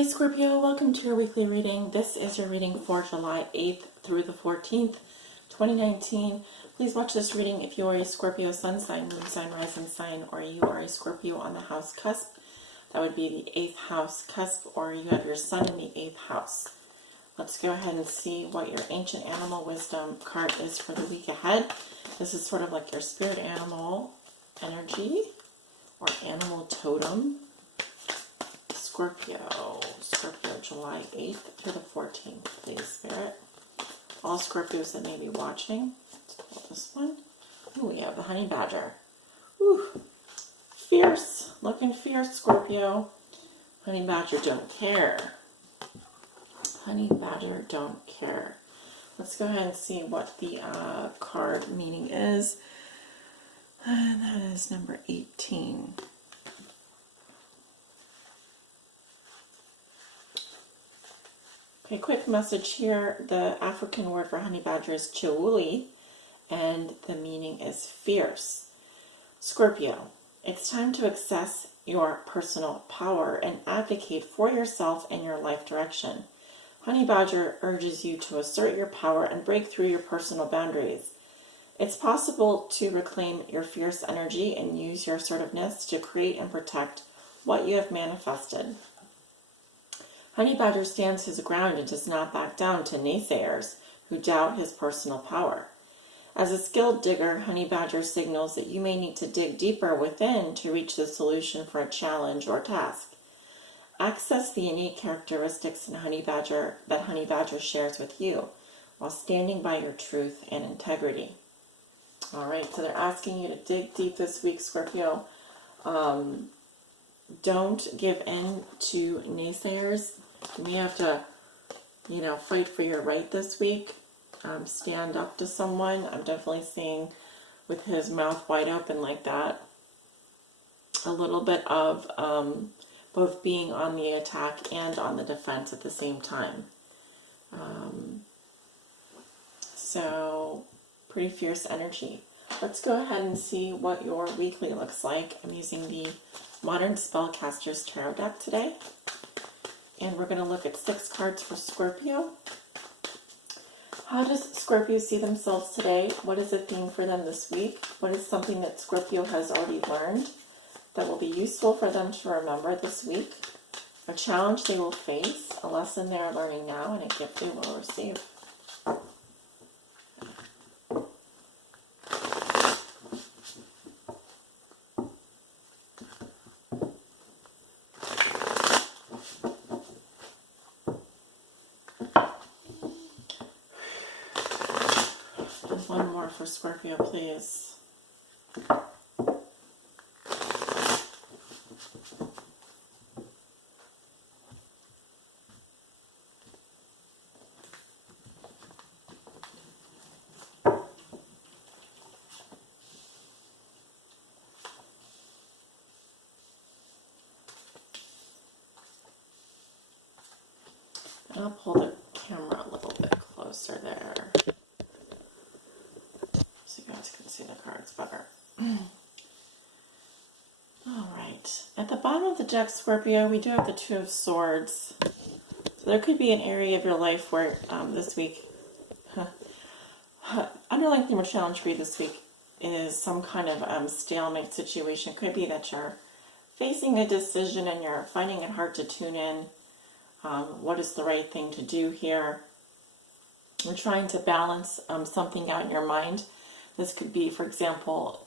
Hi Scorpio, welcome to your weekly reading. This is your reading for July 8th through the 14th, 2019. Please watch this reading if you are a Scorpio sun sign, moon sign, rising sign, or you are a Scorpio on the house cusp. That would be the 8th house cusp, or you have your sun in the 8th house. Let's go ahead and see what your ancient animal wisdom card is for the week ahead. This is sort of like your spirit animal energy or animal totem. Scorpio, July 8th through the 14th, please, Spirit. All Scorpios that may be watching. Let's pull this one. Ooh, we have the honey badger. Ooh, fierce, looking fierce, Scorpio. Honey badger don't care. Honey badger don't care. Let's go ahead and see what the card meaning is. And that is number 18. A quick message here. The African word for honey badger is chiuli, and the meaning is fierce. Scorpio, it's time to access your personal power and advocate for yourself and your life direction. Honey badger urges you to assert your power and break through your personal boundaries. It's possible to reclaim your fierce energy and use your assertiveness to create and protect what you have manifested. Honey badger stands his ground and does not back down to naysayers who doubt his personal power. As a skilled digger, honey badger signals that you may need to dig deeper within to reach the solution for a challenge or task. Access the innate characteristics in honey badger that honey badger shares with you while standing by your truth and integrity. All right, so they're asking you to dig deep this week, Scorpio. Don't give in to naysayers. We have to, fight for your right this week. Stand up to someone. I'm definitely seeing with his mouth wide open like that, a little bit of both being on the attack and on the defense at the same time. So, pretty fierce energy. Let's go ahead and see what your weekly looks like. I'm using the Modern Spellcaster's Tarot deck today. And we're going to look at 6 cards for Scorpio. How does Scorpio see themselves today? What is the theme for them this week? What is something that Scorpio has already learned that will be useful for them to remember this week? A challenge they will face, a lesson they are learning now, and a gift they will receive. One more for Scorpio, please. And I'll pull the camera a little bit closer there, so you guys can see the cards better. All right. At the bottom of the deck, Scorpio, we do have the Two of Swords. So there could be an area of your life where this week, underlying theme or challenge for you this week is some kind of stalemate situation. It could be that you're facing a decision and you're finding it hard to tune in. What is the right thing to do here? We're trying to balance something out in your mind. This could be, for example,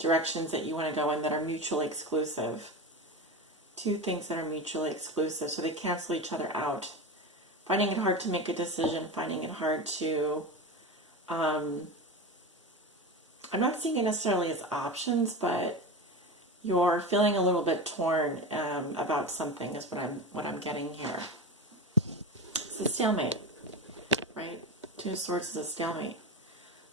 directions that you want to go in that are mutually exclusive. 2 things that are mutually exclusive, so they cancel each other out. Finding it hard to make a decision, finding it hard to... I'm not seeing it necessarily as options, but you're feeling a little bit torn about something is what I'm getting here. It's a stalemate, right? 2 of Swords is a stalemate.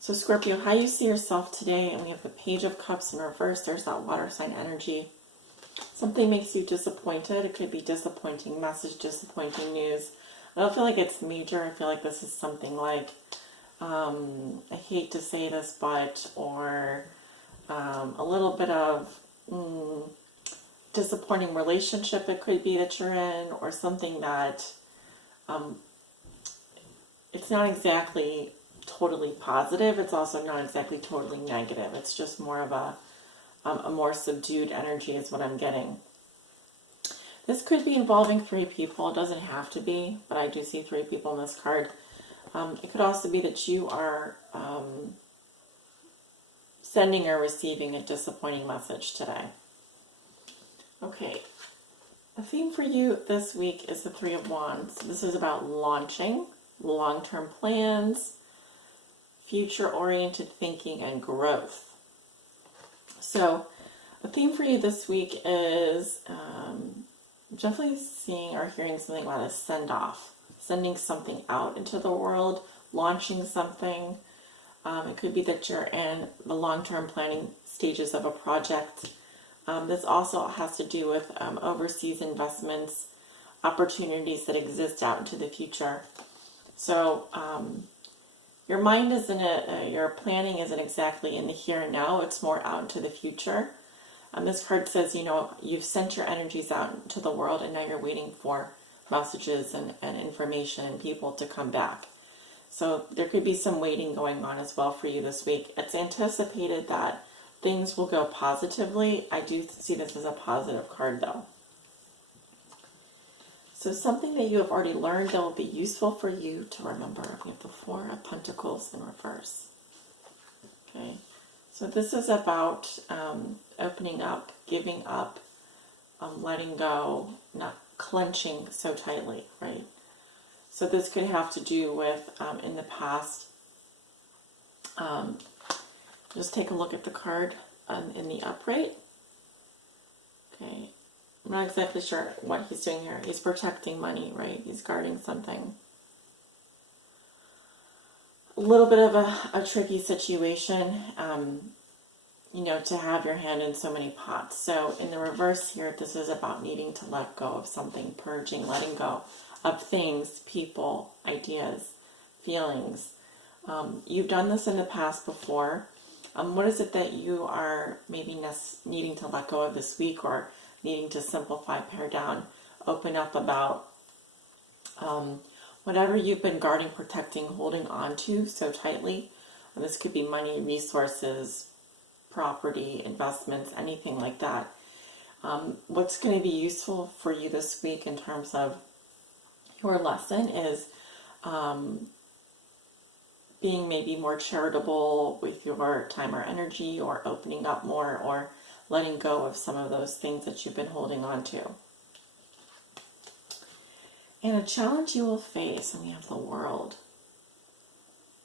So Scorpio, how you see yourself today, and we have the Page of Cups in reverse. There's that water sign energy. Something makes you disappointed. It could be disappointing message, disappointing news. I don't feel like it's major. I feel like this is something like, I hate to say this, but, or a little bit of disappointing relationship it could be that you're in, or something that it's not exactly totally positive. It's also not exactly totally negative. It's just more of a more subdued energy is what I'm getting. This could be involving 3 people. It doesn't have to be, but I do see 3 people in this card. It could also be that you are sending or receiving a disappointing message today. Okay, the theme for you this week is the 3 of Wands. This is about launching, long-term plans, future-oriented thinking, and growth. So the theme for you this week is definitely seeing or hearing something about a send-off, sending something out into the world, launching something. It could be that you're in the long-term planning stages of a project. This also has to do with overseas investments, opportunities that exist out into the future. So your mind isn't, your planning isn't exactly in the here and now, it's more out into the future. This card says, you know, you've sent your energies out into the world and now you're waiting for messages and information and people to come back. So there could be some waiting going on as well for you this week. It's anticipated that things will go positively. I do see this as a positive card though. So something that you have already learned that will be useful for you to remember. We have the 4 of Pentacles in reverse. Okay, so this is about opening up, giving up, letting go, not clenching so tightly, right? So this could have to do with in the past. Just take a look at the card in the upright. Okay, I'm not exactly sure what he's doing here. He's protecting money, right? He's guarding something. A little bit of a tricky situation, you know, to have your hand in so many pots. So in the reverse here, this is about needing to let go of something, purging, letting go of things, people, ideas, feelings. You've done this in the past before. What is it that you are maybe needing to let go of this week, or needing to simplify, pare down, open up about? Whatever you've been guarding, protecting, holding on to so tightly. And this could be money, resources, property, investments, anything like that. What's going to be useful for you this week in terms of your lesson is being maybe more charitable with your time or energy, or opening up more, or letting go of some of those things that you've been holding on to. And a challenge you will face, and we have the World.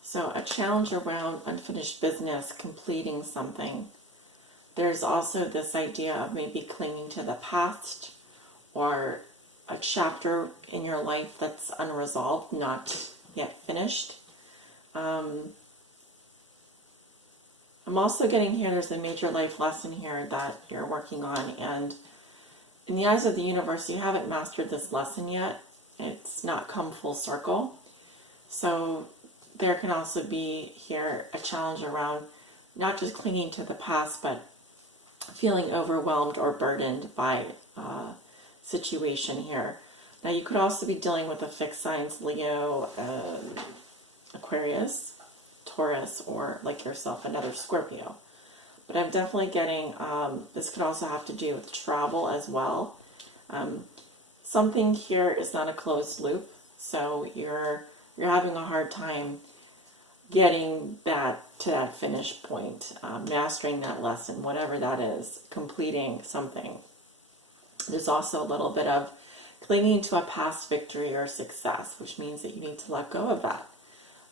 So a challenge around unfinished business, completing something. There's also this idea of maybe clinging to the past, or a chapter in your life that's unresolved, not yet finished. I'm also getting here, there's a major life lesson here that you're working on, and in the eyes of the universe, you haven't mastered this lesson yet. It's not come full circle. So there can also be here a challenge around not just clinging to the past, but feeling overwhelmed or burdened by a situation here. Now you could also be dealing with the fixed signs, Leo, Aquarius, Taurus, or like yourself, another Scorpio. But I'm definitely getting, this could also have to do with travel as well. Something here is not a closed loop, so you're having a hard time getting that to that finish point, mastering that lesson, whatever that is, completing something. There's also a little bit of clinging to a past victory or success, which means that you need to let go of that.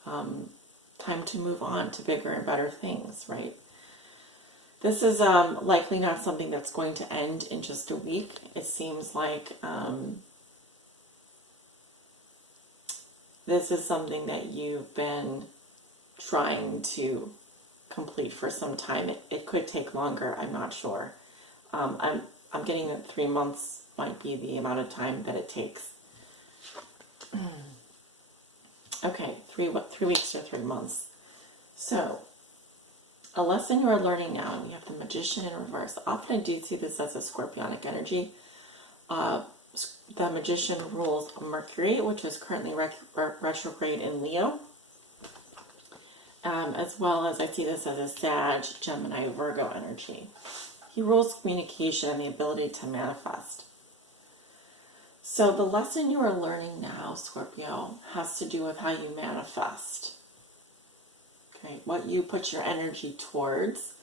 Time to move on to bigger and better things, right? This is likely not something that's going to end in just a week. It seems like this is something that you've been trying to complete for some time. It could take longer, I'm not sure. I'm getting that 3 months might be the amount of time that it takes. Okay, 3 weeks or 3 months. So A lesson you are learning now. You have the Magician in reverse. Often I do see this as a Scorpionic energy. The Magician rules Mercury, which is currently retrograde in Leo. As well as I see this as a Sag, Gemini, Virgo energy. He rules communication and the ability to manifest. So the lesson you are learning now, Scorpio, has to do with how you manifest. Okay, what you put your energy towards.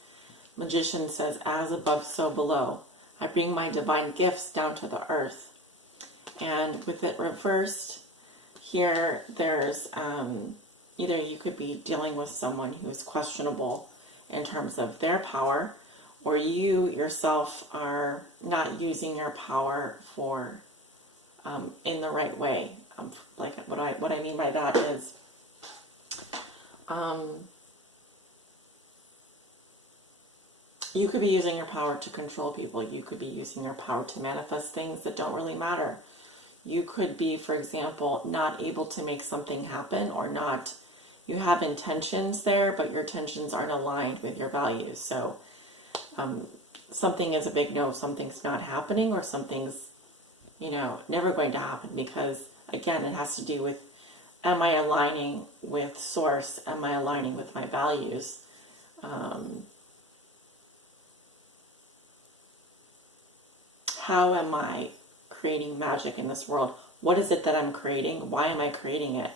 Magician says, as above, so below. I bring my divine gifts down to the earth. And with it reversed, here there's either you could be dealing with someone who is questionable in terms of their power, or you yourself are not using your power for in the right way. Like what I mean by that is you could be using your power to control people. You could be using your power to manifest things that don't really matter. You could be, for example, not able to make something happen, or not, you have intentions there, but your intentions aren't aligned with your values. So something is a big no, something's not happening, or something's, never going to happen, because again, it has to do with, am I aligning with source? Am I aligning with my values? How am I creating magic in this world? What is it that I'm creating? Why am I creating it?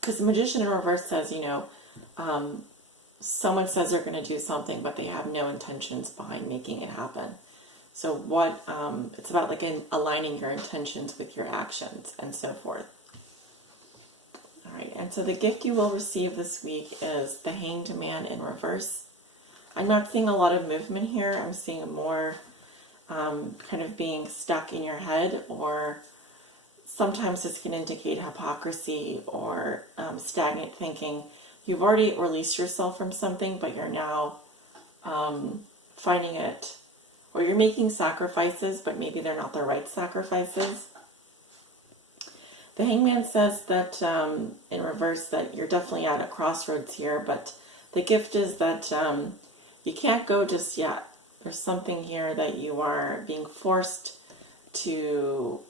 Because the Magician in reverse says, someone says they're going to do something, but they have no intentions behind making it happen. So it's about like aligning your intentions with your actions and so forth. All right, and so the gift you will receive this week is the Hanged Man in reverse. I'm not seeing a lot of movement here. I'm seeing more kind of being stuck in your head, or sometimes this can indicate hypocrisy or stagnant thinking. You've already released yourself from something, but you're now finding it, or you're making sacrifices, but maybe they're not the right sacrifices. The Hangman says that in reverse that you're definitely at a crossroads here, but the gift is that you can't go just yet. There's something here that you are being forced to,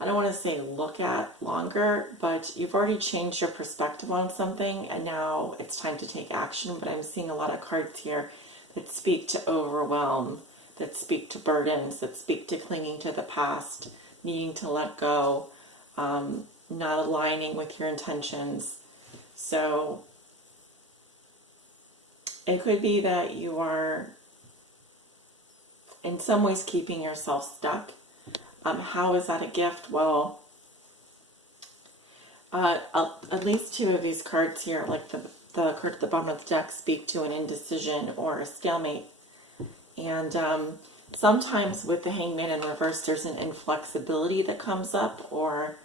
I don't want to say look at longer, but you've already changed your perspective on something, and now it's time to take action. But I'm seeing a lot of cards here that speak to overwhelm, that speak to burdens, that speak to clinging to the past, needing to let go, not aligning with your intentions. So it could be that you are in some ways keeping yourself stuck. How is that a gift? Well, at least two of these cards here, like the card at the bottom of the deck, speak to an indecision or a stalemate. And sometimes with the Hangman in reverse, there's an inflexibility that comes up, or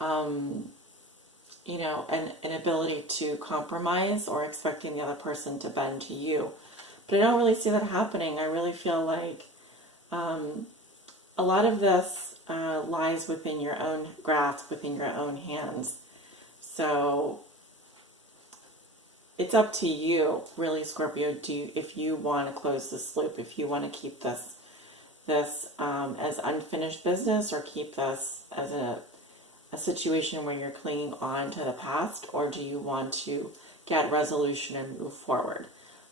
an ability to compromise, or expecting the other person to bend to you. But I don't really see that happening. I really feel like a lot of this lies within your own grasp, within your own hands. So it's up to you, really, Scorpio, if you want to close this loop, if you want to keep this as unfinished business, or keep this as a situation where you're clinging on to the past, or do you want to get resolution and move forward?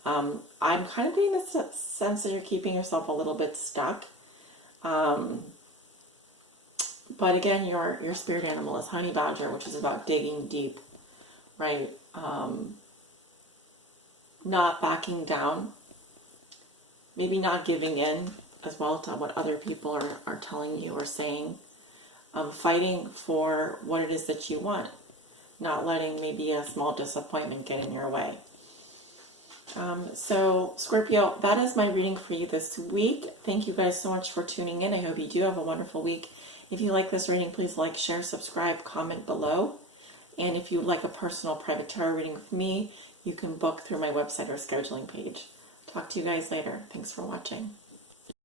I'm kind of getting the sense that you're keeping yourself a little bit stuck. But again, your spirit animal is honey badger, which is about digging deep, right? Not backing down, maybe not giving in as well to what other people are telling you or saying. Fighting for what it is that you want, not letting maybe a small disappointment get in your way. So Scorpio, that is my reading for you this week. Thank you guys so much for tuning in. I hope you do have a wonderful week. If you like this reading, please like, share, subscribe, comment below. And if you would like a personal private tarot reading with me, you can book through my website or scheduling page. Talk to you guys later. Thanks for watching.